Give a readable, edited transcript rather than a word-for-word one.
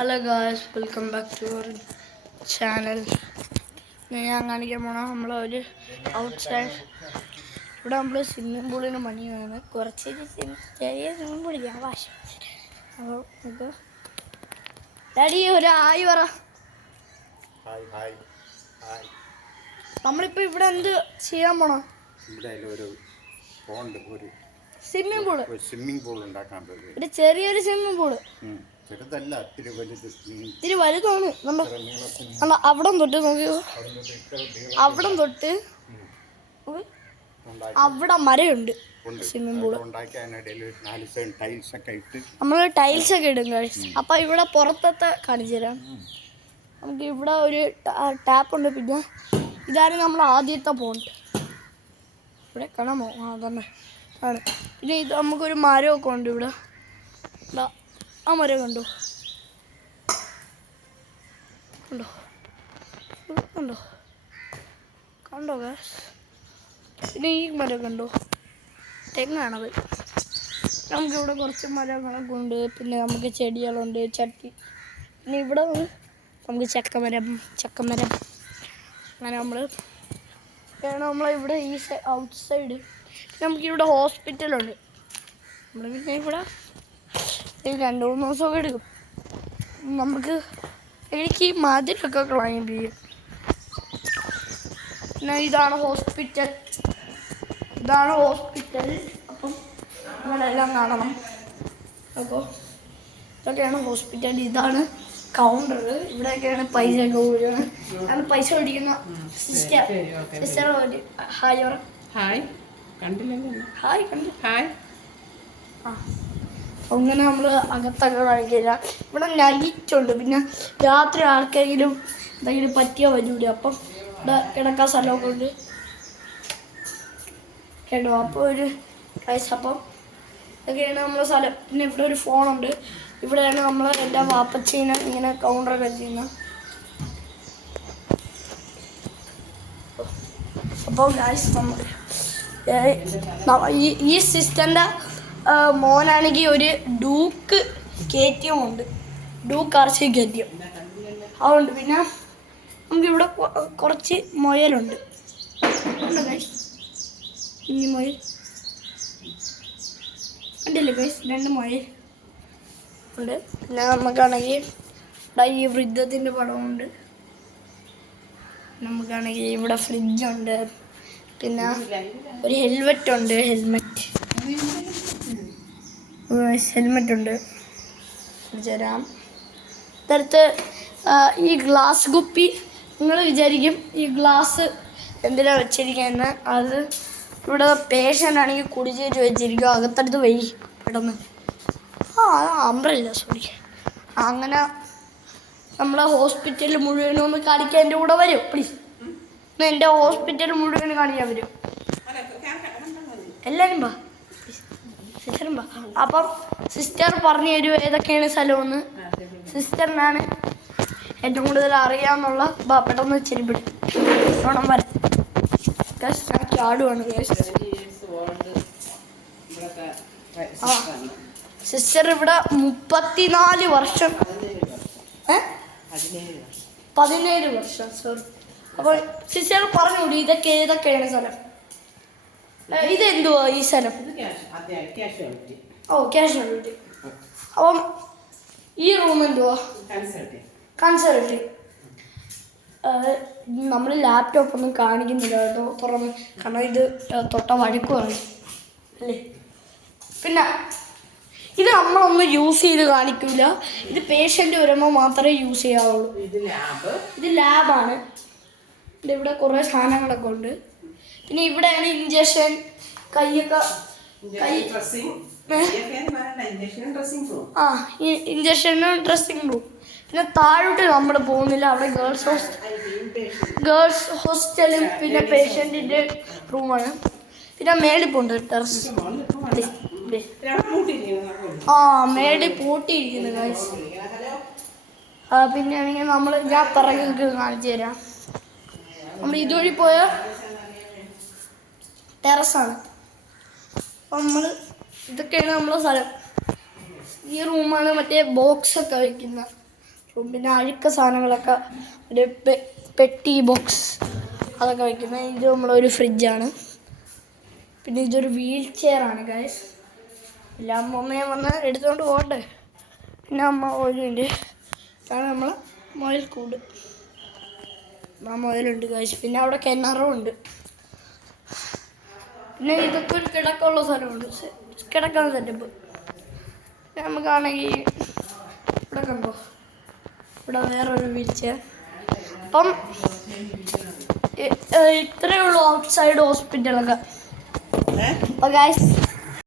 Hello guys, welcome back to our channel. ഞാൻ കാണിക്കാൻ പോണ നമ്മളൊരു ഔട്ട്സൈഡ് ഇവിടെ നമ്മൾ സ്വിമ്മിംഗ് പൂളിന് പണിയാണ്. കുറച്ച് ചെറിയ സ്വിമ്മിംഗ് പൂളില്ല ഭാഷ. അപ്പോൾ നമുക്ക് ഡാഡി ഒരു ഹായ് പറ. നമ്മളിപ്പോൾ ഇവിടെ എന്ത് ചെയ്യാൻ പോണോ? സ്വിമ്മിംഗ് പൂൾ ഉണ്ടാക്കാൻ ഒരു ചെറിയൊരു സ്വിമ്മിംഗ് പൂള്. ഇത്തിരി വലുതാണ്. നമ്മൾ അവിടം തൊട്ട് നോക്കിയോ, അവിടം തൊട്ട് അവിടെ മരയുണ്ട്. സ്വിമ്മിംഗ് പൂള് നമ്മൾ ടൈൽസ് ഒക്കെ ഇടും കഴിച്ച്. അപ്പം ഇവിടെ പുറത്തത്തെ കാണിച്ചു തരാം. നമുക്ക് ഇവിടെ ഒരു ടാപ്പുണ്ട്. പിന്നെ ഇതാണ് നമ്മൾ ആദ്യത്തെ പോണ്ട്. ഇവിടെ കാണാമോ? തന്നെ ആണ്. പിന്നെ ഇത് നമുക്കൊരു മരമൊക്കെ ഉണ്ട് ഇവിടെ. ആ മരം കണ്ടോ കണ്ടോ കണ്ടോ കണ്ടോ ഗായ്സ്? പിന്നെ ഈ മരം കണ്ടോ, തെങ്ങാണത്. നമുക്കിവിടെ കുറച്ച് മരങ്ങളൊക്കെ ഉണ്ട്. പിന്നെ നമുക്ക് ചെടികളുണ്ട്, ചട്ടി. പിന്നെ ഇവിടെ നമുക്ക് ചക്കമരം അങ്ങനെ നമ്മളിവിടെ ഈ ഔട്ട് സൈഡ് നമുക്കിവിടെ ഹോസ്പിറ്റലുണ്ട്. നമ്മൾ പിന്നെ ഇവിടെ 2-3 ദിവസമൊക്കെ എടുക്കും. എനിക്ക് ഈ മതിലൊക്കെ ക്ലൈംബ് ചെയ്യും. പിന്നെ ഇതാണ് ഹോസ്പിറ്റൽ. അപ്പം നമ്മളെല്ലാം കാണണം. അപ്പോൾ ഇതൊക്കെയാണ് ഹോസ്പിറ്റൽ. ഇതാണ് കൗണ്ടർ. ഇവിടെയൊക്കെയാണ് പൈസ ഒക്കെ പോവുകയാണ്. അത് പൈസ മേടിക്കുന്ന സിസ്റ്റർ ഹായ് പറ. ഹായ് കണ്ടില്ലല്ലോ. ഹായ് കണ്ടു. ഹായ്. ആ അങ്ങനെ നമ്മൾ അകത്തൊക്കെ കഴിക്കില്ല. ഇവിടെ നൈറ്റ് ഉണ്ട്. പിന്നെ രാത്രി ആർക്കെങ്കിലും എന്തെങ്കിലും പറ്റിയാൽ വരൂല. അപ്പം ഇവിടെ കിടക്കാൻ സ്ഥലമൊക്കെ ഉണ്ട് കേട്ടോ. അപ്പോൾ ഒരു പ്രൈസ്. അപ്പം ഇതൊക്കെയാണ് നമ്മളെ സ്ഥലം. പിന്നെ ഇവിടെ ഒരു ഫോണുണ്ട്. ഇവിടെയാണ് നമ്മൾ എൻ്റെ വാപ്പച്ചീനെ ഇങ്ങനെ കൗണ്ടറൊക്കെ ചെയ്യുന്നത്. അപ്പോൾ ഗായ്സ് ഈ സിസ്റ്ററിൻ്റെ മോനാണെങ്കിൽ ഒരു ഡൂക്ക് KTM ഉണ്ട്. ഡൂക്ക് RC KTM അതുകൊണ്ട്. പിന്നെ നമുക്കിവിടെ കുറച്ച് മുയലുണ്ട്. ഇനി മുയൽ കണ്ടില്ലേ ഗൈസ്? 2 മുയൽ ഉണ്ട്. പിന്നെ നമുക്കാണെങ്കിൽ ഇവിടെ ഈ വൃദ്ധത്തിൻ്റെ പടമുണ്ട്. നമുക്കാണെങ്കിൽ ഇവിടെ ഫ്രിഡ്ജുണ്ട്. പിന്നെ ഒരു ഹെൽമെറ്റ് ഉണ്ട്. ഹെൽമെറ്റ് ഉണ്ട്. തരാം. ഇത്തരത്ത് ഈ ഗ്ലാസ് കുപ്പി നിങ്ങൾ വിചാരിക്കും ഈ ഗ്ലാസ് എന്തിനാണ് വെച്ചിരിക്കുകയെന്ന്. അത് ഇവിടെ പേഷ്യൻ്റ് ആണെങ്കിൽ കുടിച്ചേറ്റ് വെച്ചിരിക്കും. അകത്തടുത്ത് വഴി പെട്ടെന്ന് അംബ്രല്ല സോറി. അങ്ങനെ നമ്മളെ ഹോസ്പിറ്റലിൽ മുഴുവനും ഒന്ന് കാണിക്കാൻ എൻ്റെ കൂടെ വരും പ്ലീസ്. എൻ്റെ ഹോസ്പിറ്റൽ മുഴുവനും കാണിക്കാൻ വരും എല്ലാവരും. വാ സിസ്റ്ററും വാ. അപ്പം സിസ്റ്റർ പറഞ്ഞു തരും ഏതൊക്കെയാണ് സ്ഥലമെന്ന്. സിസ്റ്ററിനാണ് ഏറ്റവും കൂടുതൽ അറിയാമെന്നുള്ള. പെട്ടെന്ന് ചെരിപ്പിടും വേണം വരാൻ. ചാടുവാണ്. ആ സിസ്റ്റർ ഇവിടെ 34 വർഷം 17 വർഷം സോറി. അപ്പോൾ സിസ്റ്റർ പറഞ്ഞുകൂടി ഏതൊക്കെയാണ് സ്ഥലം. ഇതെന്തുവാ ഈ സ്ഥലം? ഓ ക്യാഷ്വാലിറ്റി. അപ്പം ഈ റൂം എന്തുവാ? കൺസൾട്ടേറ്റീവ്. നമ്മൾ ലാപ്ടോപ്പ് ഒന്നും കാണിക്കുന്നില്ല കേട്ടോ തുറന്ന്. കാരണം ഇത് തൊട്ട വഴക്ക് പറയും അല്ലേ. പിന്നെ ഇത് നമ്മളൊന്നും യൂസ് ചെയ്ത് കാണിക്കില്ല. ഇത് പേഷ്യൻ്റ് വരുമ്പോൾ മാത്രമേ യൂസ് ചെയ്യാവുള്ളൂ. ഇത് ലാബാണ്. ഇവിടെ കുറേ സാധനങ്ങളൊക്കെ ഉണ്ട്. പിന്നെ ഇവിടെയാണ് ഇഞ്ചക്ഷൻ, കൈയൊക്കെ ഇഞ്ചക്ഷനും ഡ്രസ്സിങ് റൂം. പിന്നെ താഴോട്ട് നമ്മൾ പോകുന്നില്ല. അവിടെ ഗേൾസ് ഹോസ്റ്റലും പിന്നെ പേഷ്യൻറ്റിൻ്റെ റൂമാണ്. പിന്നെ മേളിൽ പോകുന്നുണ്ട് ടെറസ്. മേളിൽ പൂട്ടിയിരിക്കുന്നു ഗൈസ്. പിന്നെ ആണെങ്കിൽ ഞാൻ പിറകെ കാണിച്ചു തരാം. നമ്മൾ ഇതുവഴി പോയ ടെറസാണ്. അപ്പം ഇതൊക്കെയാണ് നമ്മളെ സ്ഥലം. ഈ റൂമാണ് മറ്റേ ബോക്സൊക്കെ വയ്ക്കുന്ന പിന്നെ അഴുക്ക സാധനങ്ങളൊക്കെ ഒരു പെട്ടി ബോക്സ് അതൊക്കെ വയ്ക്കുന്നത്. ഇത് നമ്മളൊരു ഫ്രിഡ്ജാണ്. പിന്നെ ഇതൊരു വീൽ ചെയറാണ് ഗൈസ്. എല്ലാ അമ്മമ്മയും വന്ന് എടുത്തുകൊണ്ട് പോകണ്ടേ. പിന്നെ അമ്മ ഓരുണ്ട്. ഇതാണ് നമ്മളെ മുയൽക്കൂട്. ആ മുയലുണ്ട് ഗൈസ്. പിന്നെ അവിടെ കിണറും ഉണ്ട്. പിന്നെ ഇതൊക്കെ ഒരു കിടക്കമുള്ള സ്ഥലമുണ്ട്. കിടക്കുന്ന സെറ്റപ്പ്. പിന്നെ നമുക്കാണെങ്കിൽ ഇവിടെ കണ്ടോ, ഇവിടെ വേറൊരു വീൽ ചെയർ. അപ്പം ഇത്രയേ ഉള്ളൂ ഔട്ട്സൈഡ് ഹോസ്പിറ്റലൊക്കെ. അപ്പോൾ ഗൈസ്